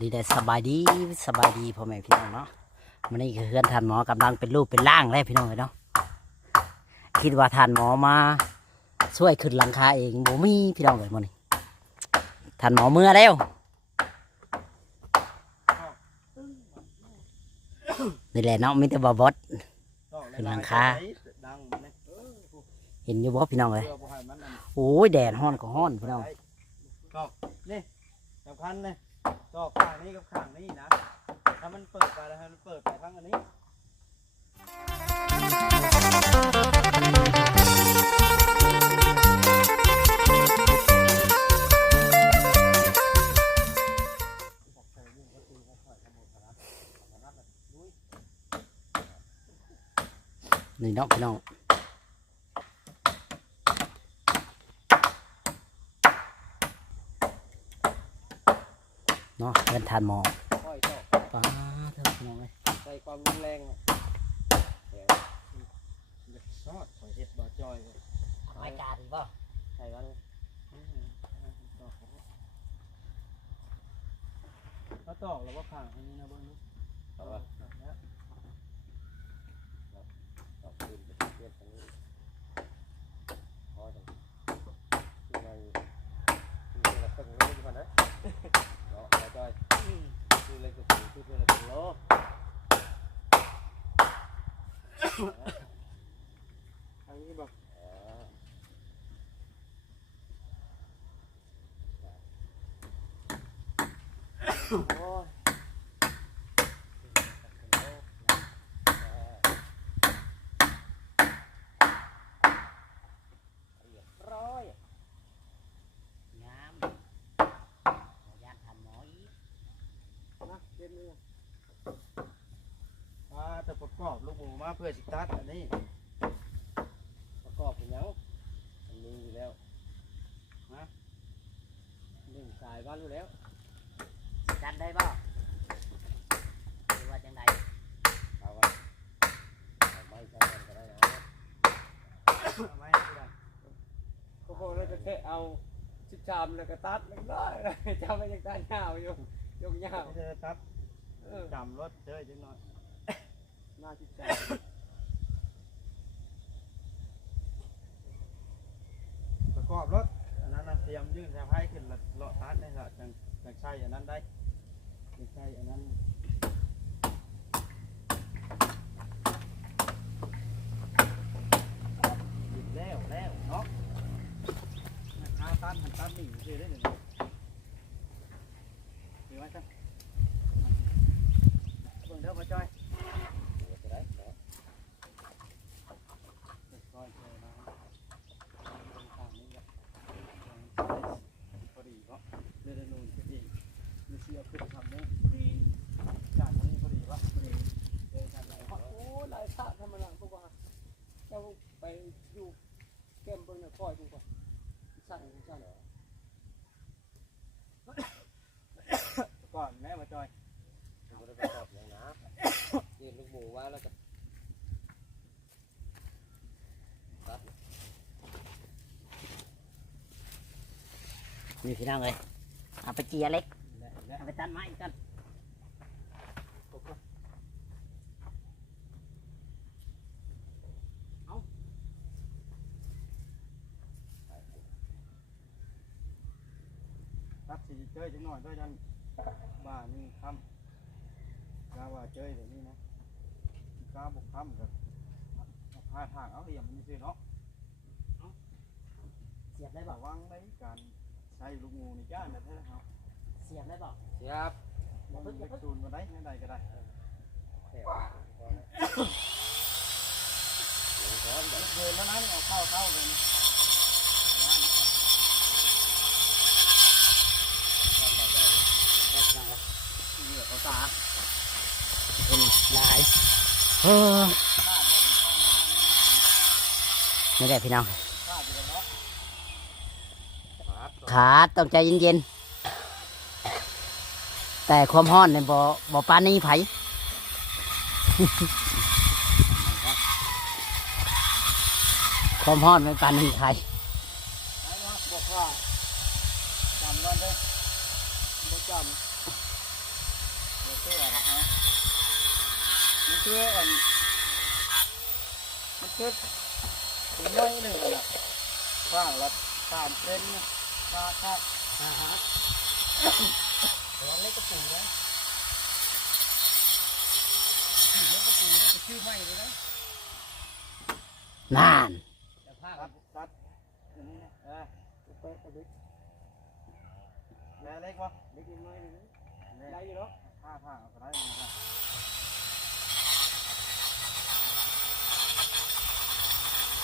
ดีแต่สบายดีสบายดีพ่อแม่พี่น้องเนาะมันนี่คือเพื่อนทานหมอกำลังเป็นรูปเป็นร่างแล้วพี่น้องเลยเนาะคิดว่าทานหมอมาช่วยขึ้นหลังคาเองบ่มีพี่น้องเลยมันนี่ทานหมอเมื่อแล้วนี่แหละเนาะมีแต่บอบอสขึ้นหลังคาเห็นอยู่บ่พี่น้องเลยโอ้ยแดดฮ้อนก็ฮ้อนพี่น้องนี่สำคัญเลย ตอกข้างนี้กับข้างนี้นะ ถ้ามันเปิดไปแล้วให้มันเปิดไปข้างอันนี้นี่เนาะพี่น้อง เนาะเพื่อนทานหมอค่อยตอกป้าเถอะพี่น้องเลยใส่ความรุนแรงอะเดี๋ยวอย่าซอดข่อยเฮ็ดบ่จอยเลยรายการป่ะใส่กันถ้าตอกแล้วว่าข้างอันนี้นะเบิ้งดูเอาละแล้วตอกคืนไปเทียบตรงนี้พอจังที่ในที่เราตึงเลยดีกว่านะเนาะบ่จอยคือเลยก็คือคือเลยก็โล ทางนี้บอกโอ้ย ร้อยงา มขอยานทานหมออีกนะเล่นเลยมาแต่ประกอบลูกหมูมาเพื่อสิตัดอันนี้ประกอบเป็นยังอันนี้อยู่แล้วนะหนึ่งสายบ้านอยู่แล้วันได้ป่ะหรือว่าจังไดเอาไว้เอาไม้ใช้กันก็ได้นะเอาไม้ก็ได้เขาบอกเราจะแค่เอาชิบชามแล้วก็ตัดเล็กน้อยจำไม่ยังตัดยาวอยู่ยกยาวไม่ใช่ครับจำรถเจอจังหน่อยหน้าชิบชามประกอบรถอันนั้นเตรียมยื่นแถวให้ขึ้นละเลาะตัดนี่ละจังจังใช่อันนั้นได้ ใช่อันนั้นหยุดแล้วแล้วเนาะหาตันมันตันหนีเสียได้หนึ่งเดี๋ยวไว้จ้ะเบิ่งเด้อพ่อจ้อยค่อยๆเจอนะตรงทางนี้แหละพอดีเพราะเดินนูนพอดีมีเสียขึ้นทำเนี่ยพอดีจากนี้พอดีวะพอดีเดินทางไหน โอ้หลายชาติทำมาหลังพวกว่าเจ้าไป อยู่แก้มเบิ้งเนี่ยคอยดูก่อนสั่นสั่นก่อนแม่มาจอยเราจะประกอบอย่างนะเรียนลูกหมูว่าแล้วก็ตัดนี่พี่น้องเลยเอาไปเจียเล็กเอาไปตัดไม้กัน เจยจังหน่อยด้วยจันบ่านี่คำกาว่าเจยเดี๋ยวนี้นะกาบกคำกับพาทางเอาเหลี่ยมมันสิเนาะเสียบได้ระบอกวังในการใช้ลูกงูนี่จ้าเนี่ยแท้ๆครับเสียบได้บอกเสียบมันเล็กซูนมาได้ไม่ได้ก็ได้แถวพร้อมแบบเดินแล้วนั้นเอาเข้าเข้าเลย เขาตาเป็นลายเออไม่ได้พี่น้องขาต้องใจเย็นๆ แต่ความห้อนเนี่ยบ่บ่ปานนี้ไผความห้อนไม่ปานนี้ไอ้เนาะบอกว่าจำกันเด้อบ่จำ ตัวนะฮะ มันคืออันมันคือถึงน้อยหนึ่งนะกว้างละสามเซนนะค่าค่าอ่าฮะร้อนเล็กกระปูนะเล็กกระปูนะจะชื่อไม่เลยนะนานแต่ผ้าตัดตัดอย่างนี้นะเออเป๊ะกระเล็กแม่เล็กวะเล็กน้อยเลยนะแม่ได้อยู่แล้วผ้าผ้าเอาไปได้เลยนะครับขอพ่อกินเล็กน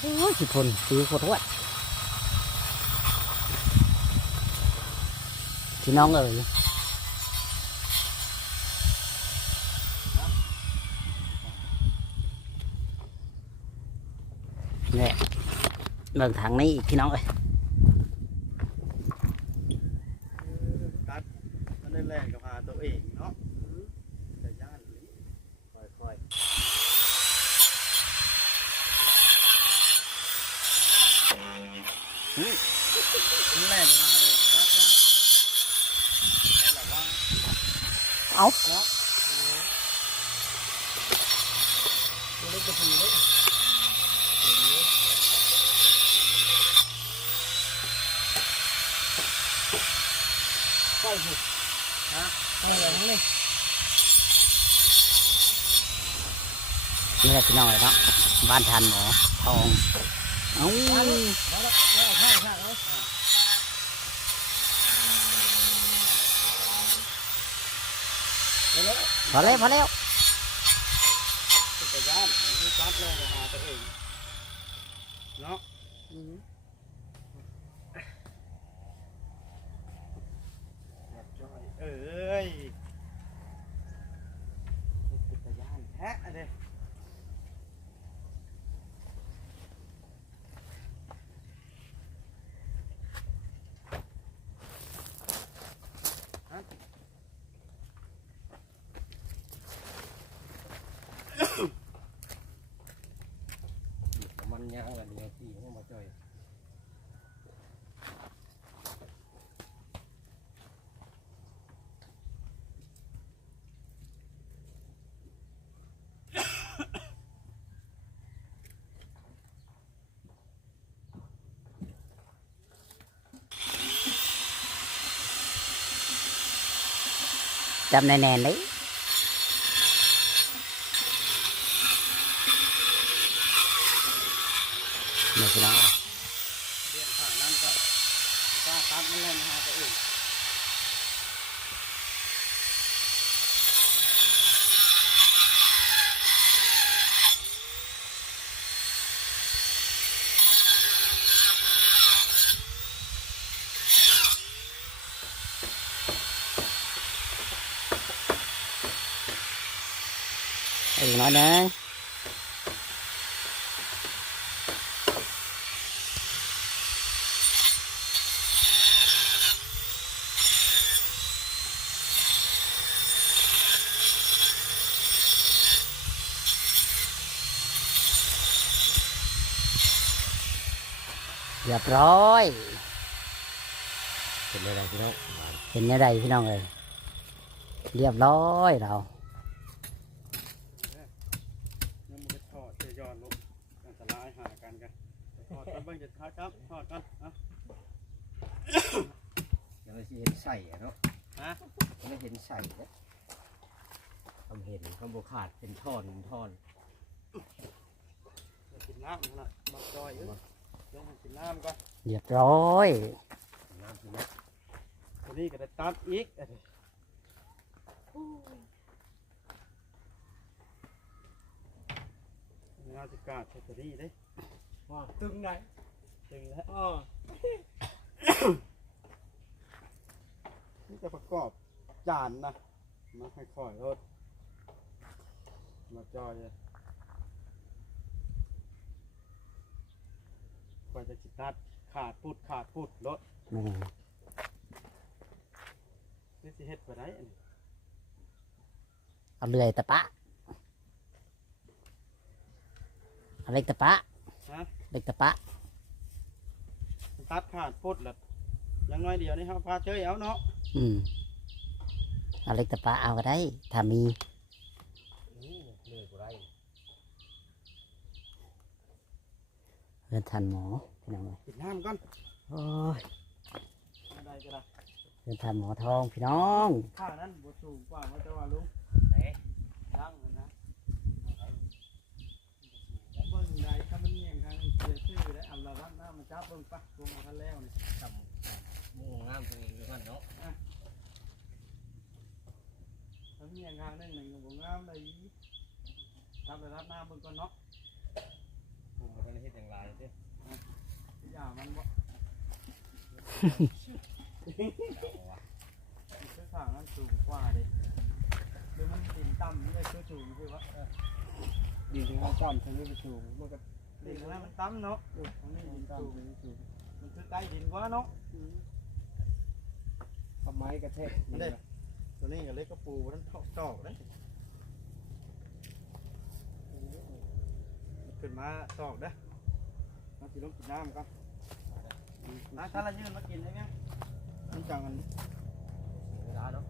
โอ้ยสิพลสีโคตรวัดพี่น้องเอ๋ยเนี่ยเบิ่งทางนี้อีกพี่น้องเอ้ย กัดมันได้แรงกับพาตัวเองเนาะแต่ย่านนี้ค่อยๆนี่มัน แรงกับพาเลยกัดย่านได้หรอว่าเอาเล็กกระปูเลยใส่หุบฮะใส่อย่างนี้นี่แหละพี่น้องเลยเนาะบ้านทันหมอทองเอา มาแล้วมาแล้วเอาผ้าผ้าเอา พอแล้วพอแล้วจักรยานมันมีกัดแรงกับพาตัวเองเนาะอืมจอยเอ้ยจักรยานแท้อะเด้ มันยางอันนี้ ที่มันมา จ่อยจำแน่ๆเลยนี่พี่น้อง เรียนผ่านนั่นก็กล้าตัดมันแรงหาตัวเอง อีกน้อยหนึงเรี ยบร้อยเป็นอะไรพี่น้องเห็นอะไรพี่น้องเอ้ยเรียบร้อยเรายังมันจะถอดจะย้อนลงอันตรายหากันกันถอดกันเบ้างจะถอดครับถอดกันอะยังไม่เห็นใส่อะเนาะฮะไม่เห็นใส่นะทำเห็นคำบุขาดเป็นท่อนเป็นท่อนจะกินน้ำมันละมาจอยเอ้ ยลงมากินน้ำก่อนเรียบร้อยน้ำที่นี่ตัวนี้ก็ได้ตัดอีกเอ้ยงานสิกาดใช้ตัวนี้เด้ว่าตึงไหนตึงแล้วอ๋อนี่จะประกอบจานนะมาค่อยๆรถมาจอยเลย ว่าจะจิตัดขาดปุดขาดปุดรถแม่นนี่สิเฮ็ดไปได้อันนี้เอาเลื่อยตะปะเอาเล็กตะปะฮะเล็กตะปะตัดขาดปุดแล้วอยังน้อยเดียวนี่ครับพาเชยเอาเนาะอืมเอาเล็กตะปะเอาก็ได้ถ้ามี นี่เลยกูไร เพื่อนทันหมอพี่น้องเอ้ยปิดน้ำก่อนโอ้ยได้ก็ได้เพื่อนทันหมอทองพี่น้องข้านั้นบ่สูงกว่าว่าจะว่าลุงไหนดังนะนะเบิ่งได้ถ้ามันเงียงทางเสียชื่อได้อันละวันหน้ามันจับเบิ่งปะลงมาทันแล้วนี่ทำมูงามตรงนี้มันเนาะถ้ามีอย่างงานหนึงหนึ่งก็บ่งามได้อีทำไปรับหน้าเบิ่งก่อนเนาะผมมันเฮ็ด อย่างไรเด้ออย่ามันบ่คือข้างนั้นสูงกว่าเด้หรือมันดินต่ำนี่ก็คือสูงคือว่าดินที่เขาจ้ำทางนี้ไปสูงมันก็ดินตรงนั้นมันต่ำเนาะตรงนี้ดินสูงมันคือใกล้ดินกว่าเนาะทำไมกระแทกอันนี้ตัวนี้ก็เล็กกระปูนั้นเท่าจอกเลยขึ้นมาจอกเด้ อมากินน้ำกินน้ำครับน้าถ้าเรายืนมากินได้ไหมมันจังกันเวลาเนาะ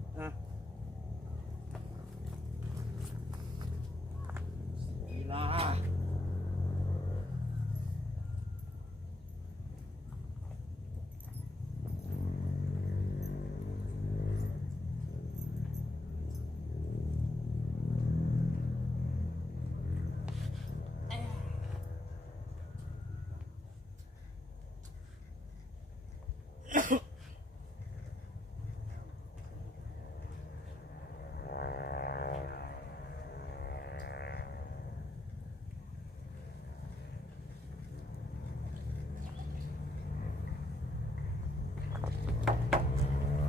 ลีลา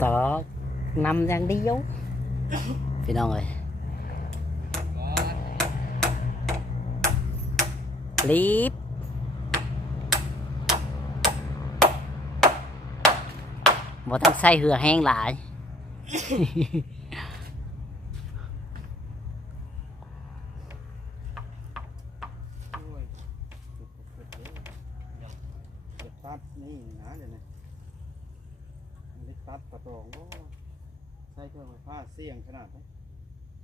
ตอกนำอย่างเดียวพี่น้องเอ้ยรีบบ่ต้องใส่เหื ตัดนี่นะเดี๋ยวนี้เล็กตัดกระตองบ่ใส่เครื่องไฟฟ้าเสี่ยงขนาดนี้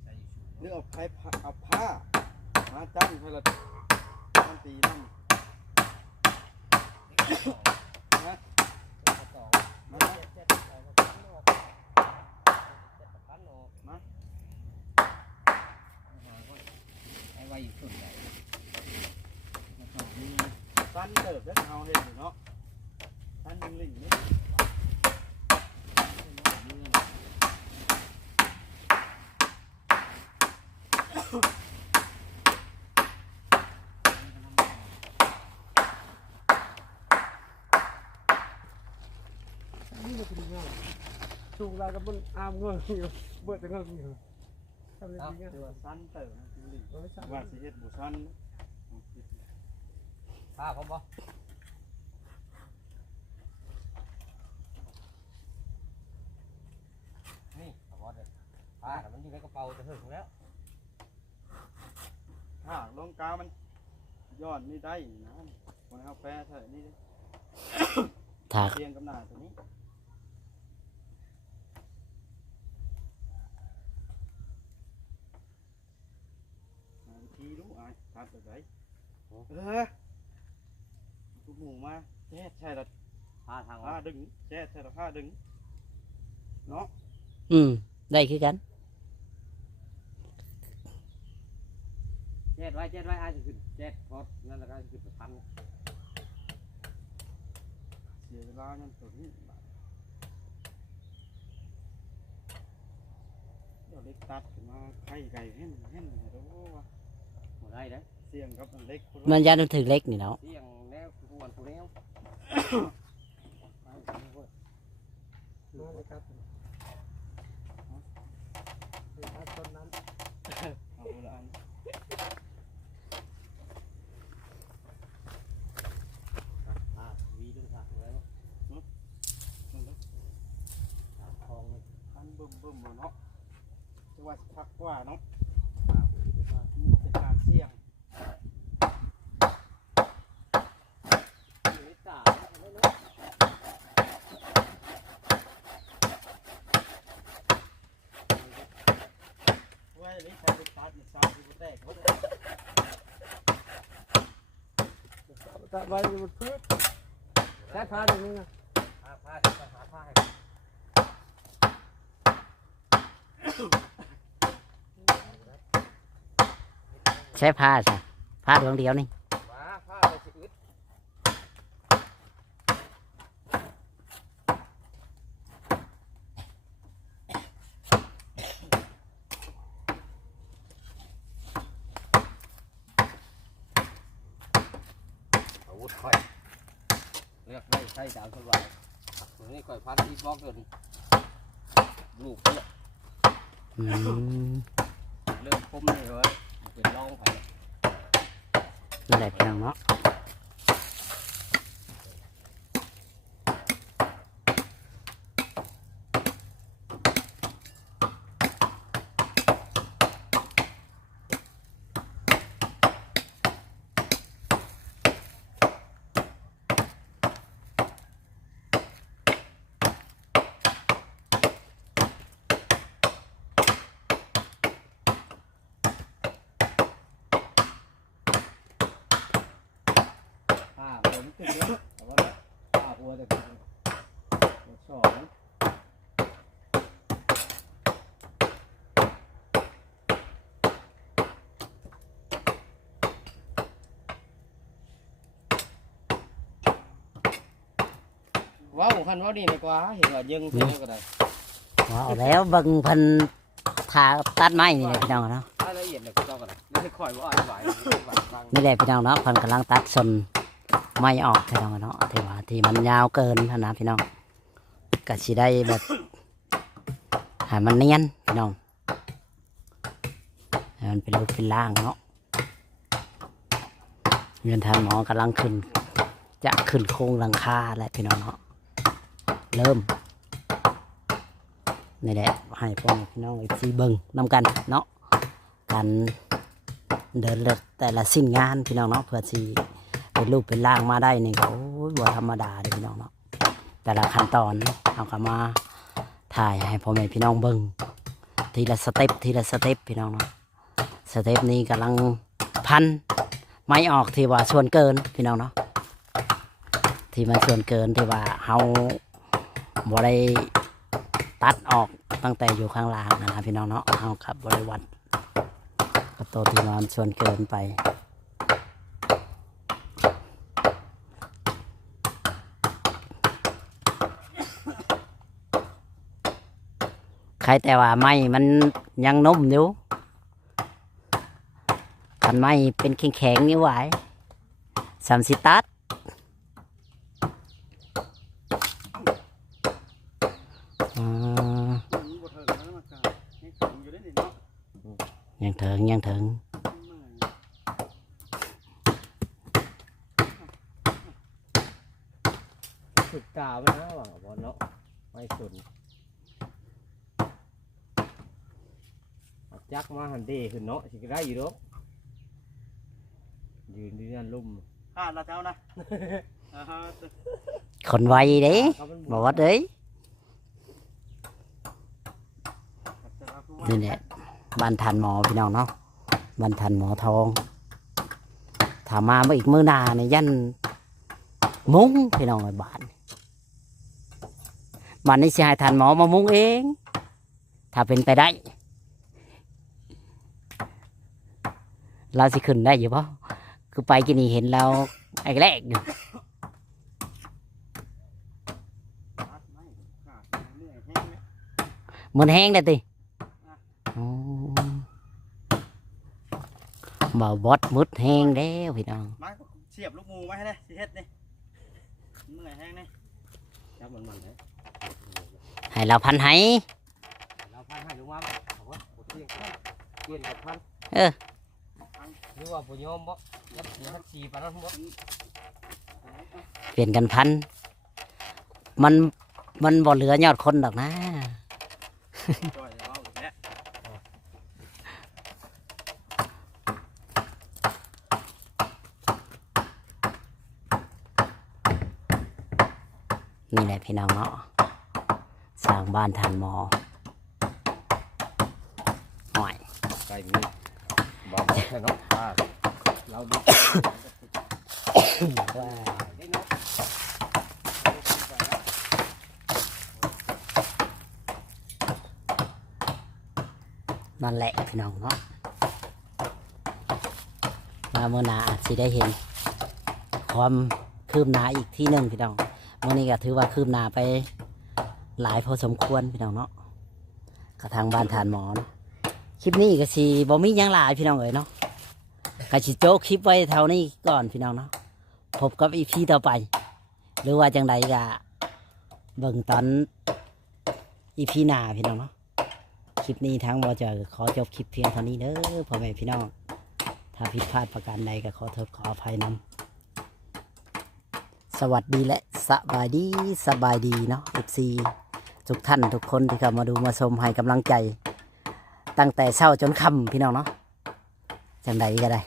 ใส่อยู่สูงหรือเอาไผ่ผ้าเอาผ้ามาจังให้ละมันตีน้ำนะต่อมาเจ็ดเจ็ดเจ็ดพันออกเจ็ดพันออกมาไอ้ไว้อยู่สุดไหนมาต่อนี่สั้นเติบแล้วเอาเห็นอยู่เนาะสั้นยิงลิงนี่นี่มันเป็นง่าย สูงเรากับบนอามเงยอยู่เบิดแต่เงยอยู่ทำได้ดีง่ายคือว่าสั้นเติบนะยิงลิงโอ้ยสามว่าสิเฮ็ดบุสั้นเอาคิดผ้าผมบ่นี่เอาบ่เลยผ้าแต่มันอยู่ในกระเป๋าจะถึงแล้วถ้าลงกามันย้อนนี่ได้นะคนเอาแปรใส่นี่ถ้าเรียงกับหน้าตัวนี้หาวิธีรู้อายตัด แบบไหนเออทุกหมูมาแช่ใช่ละผ้าทางผ้าดึงแช่ใช่ละผ้าดึง เนาะอืมได้คือกัน เจ็ดไว้เจ็ดไว้อาจจะขึ้นเจ็ดพอนั่นแล้วก็ขึ้นไปพันเสียเวลานั่นตัวนี้บาดเดี๋ยวเล็กตัดขึ้นมาไข่ไก่เห็นเห็นเห็นรู้ว่า หมดได้เด้อเสียงกับอันเล็กพุ่นมันยันถึงเล็กนี่เนาะ เสี่ยงแนวมาเลยครับนี่ครับต้นนั้นเอาคนละอันอ่าวีด้วยค่ะแล้วถามทองเลยอันบึ้มบึ้มๆเนาะจะว่าสิพักกว่าเนาะ อ่าวีด้วยค่ะ มันบ่เป็นการเสี่ยง อยู่ในตาเอาไว้เนาะ ไว้ นี่ใช้เป็นตัดนี่ซาที่บ่แตกหมดเลยตาไว้บนพื้นแค่ผ้าตรงนี้นะผ้าผ้าที่ไปหาผ้าให้ใช้ผ้าใช่ผ้าดวงเดียวนี่ ว้าผ้าอะไรสิอึดอาวุธค่อยเลือกได้ใช้ตามสบายตัวนี้ค่อยพันที่บล็อกเดิน ลูกเนี่ยอืมเริ่มคมเลยเว้ยเป็นร่องไปนั่นแหละพี่น้องเนาะ ผ้าผมติดเยอะแต่ว่าผ้าหัวแต่ติดหัวสอง ว้าวคันว่าดีดีกว่าเห็นว่ายังเท่าก็ได้ว้าวแล้วเบิ่งเพันทาตัดไม้นี่แหละพี่น้องเนาะรายละเอียดเลยก็ต้องกันนะไม่ค่อยว่าอธิบายฟังนี่แหละพี่น้องเนาะเพันกำลังตัดส่วนไม้ออกพี่น้องเนาะที่ว่าที่มันยาวเกินหั้นนะพี่น้องก็สิได้แบบให้มันเนียนพี่น้องให้มันเป็นรูปเป็นร่างเนาะเงินทานหมอกำลังขึ้น จะขึ้นโครงหลังคาแหละพี่น้องเนาะ เริ่มนี่แหละให้พ่อแม่พี่น้องเอซีเบิงนำกันเนาะการเดินแต่ละสิ้นงานพี่น้องเนาะเพื่อสีเป็นรูปเป็นร่างมาได้นี่ก็โอ้ยบ่ธรรมดาเลยพี่น้องเนาะแต่ละขั้นตอนเอาก็มาถ่ายให้พ่อแม่พี่น้องเบิงทีละสเต็ปทีละสเต็ปพี่น้องเนาะสเต็ปนี้กำลังพันไม่ออกที่ว่าส่วนเกินพี่น้องเนาะที่มันส่วนเกินที่ว่าเฮา บ่ได้ตัดออกตั้งแต่อยู่ข้างล่างนะนะพี่น้องเนาะเฮากับบริวัตกับตัวที่มันส่วนเกินไปใครแต่ว่าไม้มันยังนุ่มอยู่คันไม้เป็นแข็งๆนี่ไหวสามสิตัด อ่า นี้บ่เถิงนะมันก็ให้ถึงอยู่ได้นี่เนาะ ยั งถึงยังถึงสุดตาไปนะหวังบอลเนาะไม่สุดเอาจักมาหันเดขึ้นเนาะสิได้อยู่ดอกยืนอยู่นั่นลุ่มพลาดละเจ้านะอ่าฮะคนไวเด้เขามันบอกว่าเด้ยนี่แหละ บ้านทันหมอพี่น้องเนาะบ้านทันหมอทองถามมาเมื่ออีกมื้อหนาเนี่ยยันมุ้งพี่น้องไอ้บ้านบ้านนี้สิให้ทันหมอมามุ้งเอง ถ้าเป็นไปได้เราสิขึ้นได้อยู่ป่คือไปกินนี่เห็นเราไอ้แรกอยู่มันแห้งได้ติอ๋อ บ่าวบดมุดแห้งแล้วพี่น้อง มาเสียบลูกหมูไว้ให้เลยสิเฮ็ดนี่เมื่อยแห้งนี่จับมันมันเลยให้เราพันให้เราพันให้ลุงว่าเอาวะบ่เที่ยงพันเปลี่ยนกับพันเออหรือว่าบ่ยอมบ่ยัดยัดสีปานนั้นบ่เปลี่ยนกันพัน มันมันบ่เหลือยอดคนดอกนะ จ่อยเอาอีกแล้ว นี่แหละพี่น้องเนาะสร้างบ้านทานหมอหน่อยไก่มีบ่บ่แค่เนาะอ่าเราดูว่านั่นแหละพี่น้องเนาะมาเมื่อนาอาจสิได้เห็น ความคืบหน้าอีกที่หนึ่งพี่น้อง เมื่อนี้ก็ถือว่าคืบหน้าไปหลายพอสมควรพี่น้องเนาะกระทางบ้านทานหมอนคลิปนี้ก็สิบ่มียังหลายพี่น้องเอ๋ยเนาะก็สิโจ๊กคลิปไว้เท่านี้ก่อนพี่น้องเนาะพบกับอีพีต่อไป หรือว่าจังใดก็เบิ่งตอนอีพีหน้าพี่น้องเนาะคลิปนี้ทั้งบอจอยขอจบคลิปเพียงเท่านี้เด้อพ่อแม่พี่น้อง ถ้าผิดพลาดประการใดก็ขอโทษขออภัยนำ สวัสดีและสบายดีสบายดีเนาะ FC ทุกท่านทุกคนที่เข้ามาดูมาชมให้กำลังใจ ตั้งแต่เช้าจนค่ำพี่น้องเนาะจังใดก็ได้